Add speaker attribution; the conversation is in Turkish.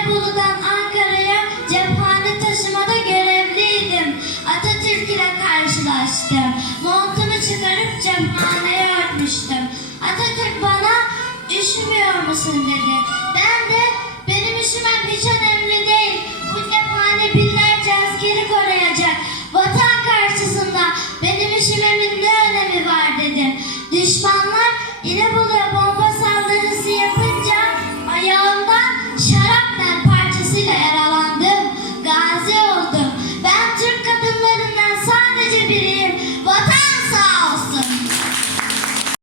Speaker 1: Anadolu'dan Ankara'ya cephane taşımada görevliydim. Atatürk ile karşılaştım. Montumu çıkarıp cephaneye örtmüştüm. Atatürk bana üşümüyor musun dedi. Ben de benim üşümem hiç önemli değil. Bu cephane binlerce askeri koruyacak. Vatan karşısında benim üşümemin ne önemi var dedim. Düşmanlar yine buluyor bomba